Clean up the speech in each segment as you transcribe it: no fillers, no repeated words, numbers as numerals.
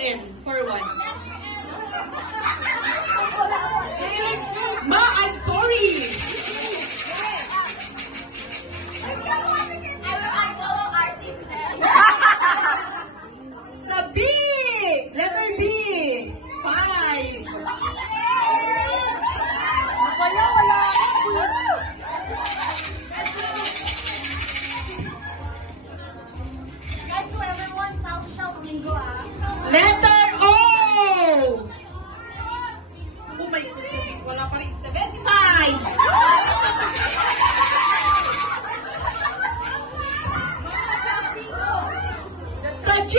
N for one. Ma, I'm sorry. Sa B, letter B, 5. Wala. Guys, whoever wants South Bingo, ah. Letter O. Oh my goodness, wala pa rin. 75. Sa G,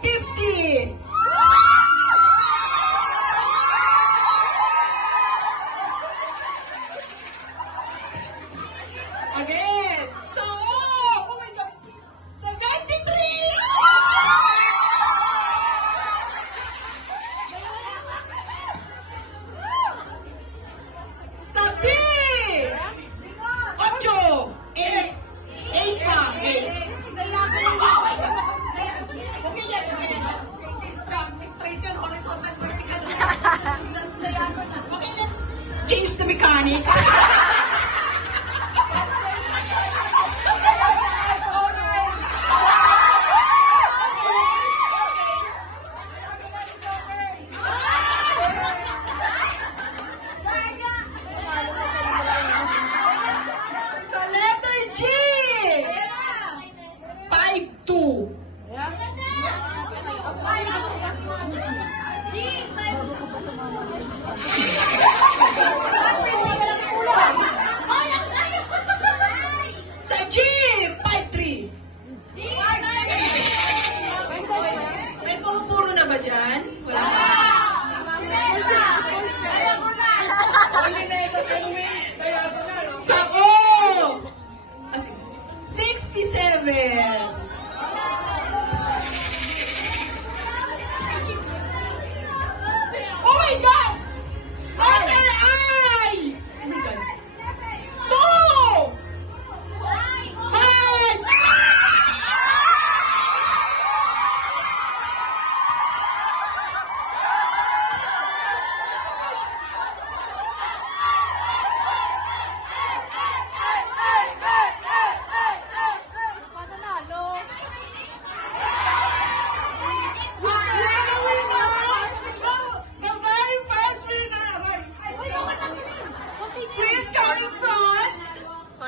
50. Again. Sa O, oh my God, 73. Sa B, 8. 8 pa, 8. Okay yan, okay. Straight yun, horizontal, vertical. Okay, let's change the mechanics. Sa letter G, 5-2. Sa G, 5-3. May puro-puro na ba dyan? Wala pa. Sa O, 67. Oh my God! Letter I! Oh my God. 2! 5! The very first winner! Who is coming from? I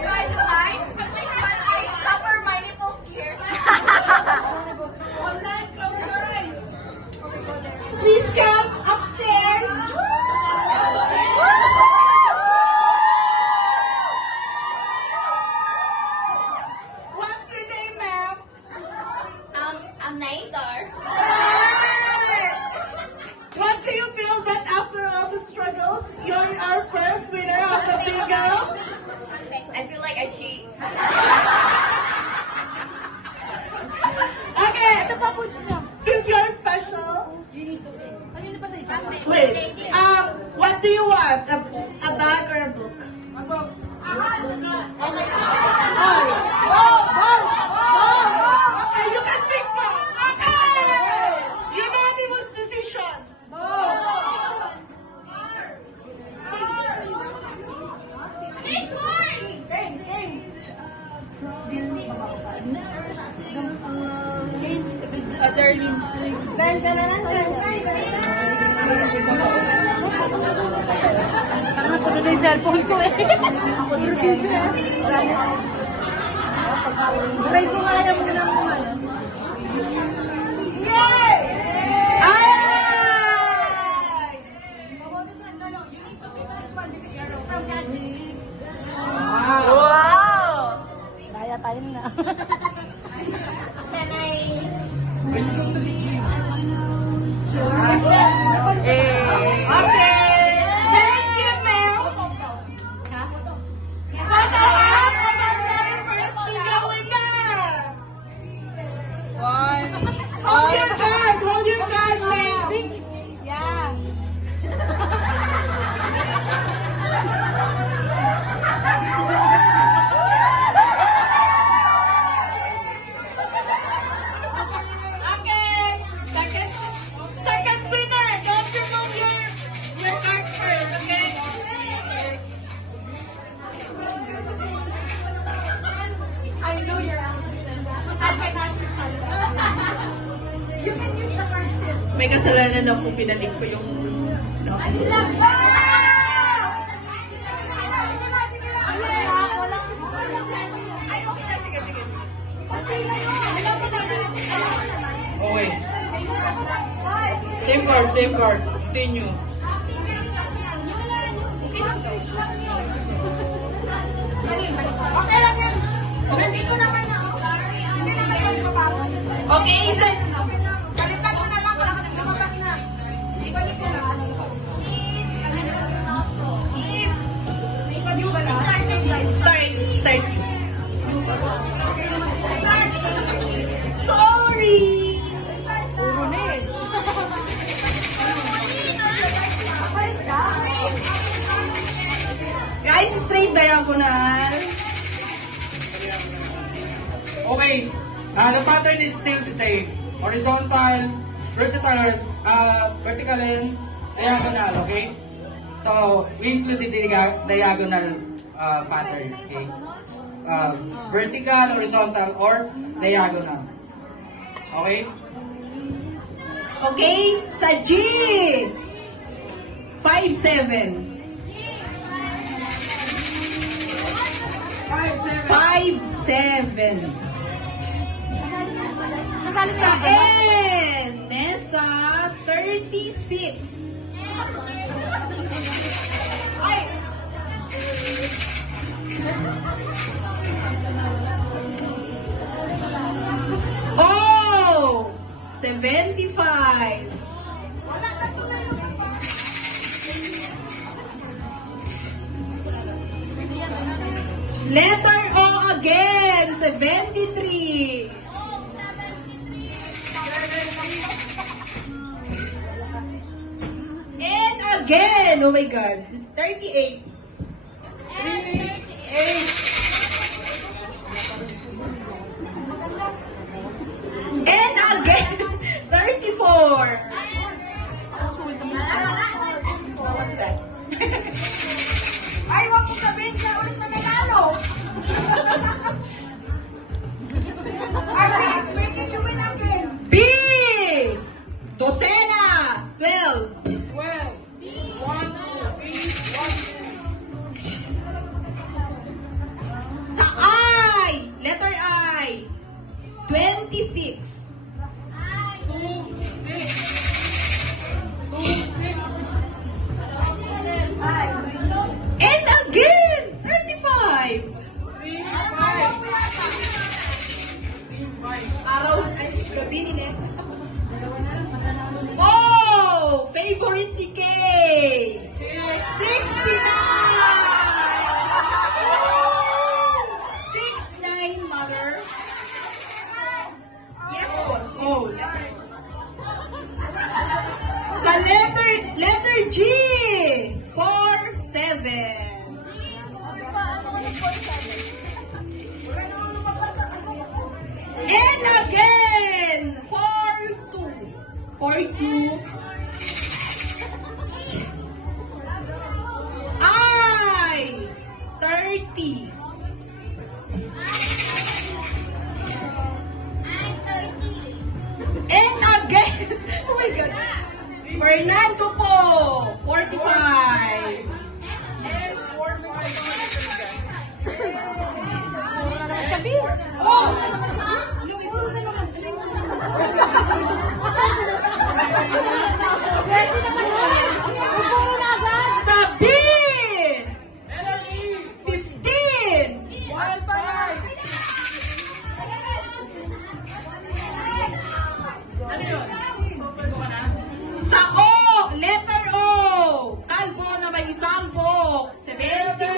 tried to hide, but I cover my nipples here. Close your eyes. Please come upstairs. What's your name, ma'am? I'm Nazar. Hey! What do you feel that after all the struggles, you're our first winner of the bingo? I feel like I cheat. Okay, since you're special, wait, what do you want? A bag or a book? Okay, you can pick one. Okay! Unanimous decision. Cellphone ko eh. Try ko nga yan muna ng ano. Ay! Wow! Daya tayo na. Can I? Okay! Thank you, Mel! Photo up of our very first bingo winner! Hold your card, Mel! Yeah. may kasalanan na po pinalik ko yung... Ay, okay na. Sige, sige. Okay. Same card, same card. Continue. Okay lang yan. Nandito naman na. Hindi naman yung kapapos. Okay, isa... Balitan ko na lang. Wala ka nang lumabas na. Ibalik ko na. Start. Sorry! Puro na eh. Guys, straight diagonal. Okay. The pattern is still the same. Horizontal, vertical, vertical and diagonal, okay? So, we included the diagonal pattern, okay? Vertical, horizontal, or diagonal. Okay? Okay, sa G. 5-7. 5-7. Sa N, Nessa, 36. Ay! Oh! 75. Letter O again, 73. And again, oh my God, 38. And again, 34. Oh, what's that? Ay, wag mo sabihin siya ulit na nanalo. Ay, making you win again. B! Docena, 12. Sa I, letter I, 26. And again, 35. Araw, ay, gabi ni Nessa. Oh, favorite ni Kay. 69, mother. Yes, boss. Oh, sa letter G, 4-7. And again, 4-2. 4-2. I, 30. And again, oh my God. Fernando po, 45. Sabi. Oh! Ano, may puro na naman. Sabin! 15! Sa O, letter O, kalbo na may isang bok, 71.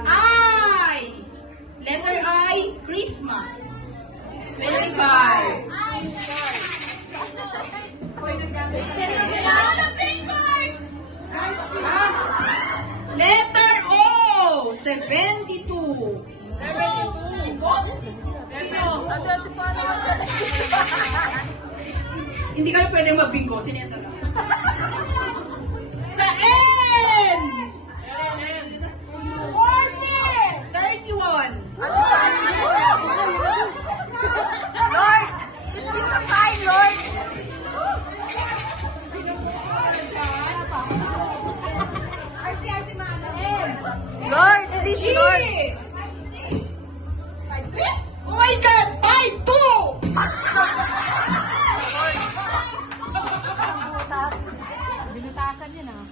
I, letter I, Christmas, 25. Letter O, 72. Sino? Hindi kayo pwede magbinggo. Sinesa lang. Sa N! 40! 31. yan ah.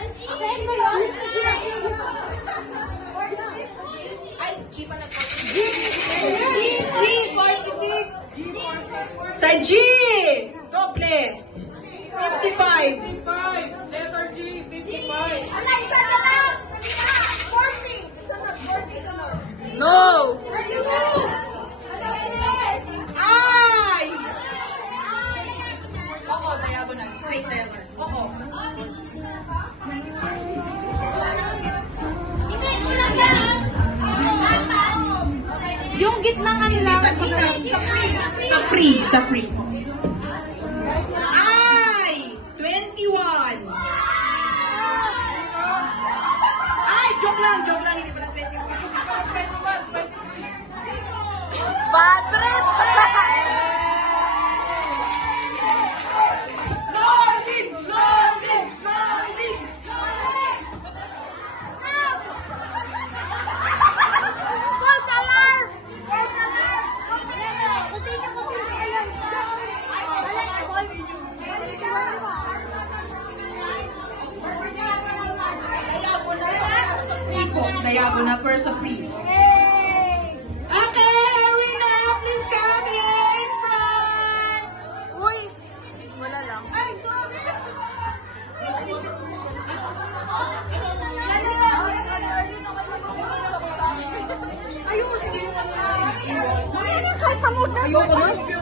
And 37! 46! Ay, G pa na po. Sa G! Doble! 55! Letter G, 55. No! Ay! Oo, diagonal. Straight diagonal. Oo. Yung gitna nga Hindi nila. sa gitna. Sa free. Sa free. Sa free. Ay! 21! Ay! Joke lang. Joke lang. Hindi pala 21. Bad trip! Lordin! Lordin! Lordin! Ay, diagonal sa free po. Diagonal for sa free. Okay, Arena, please come here in front. Uy! Wala lang. Ayun, sige. Kahit tamod na. Ayoko na.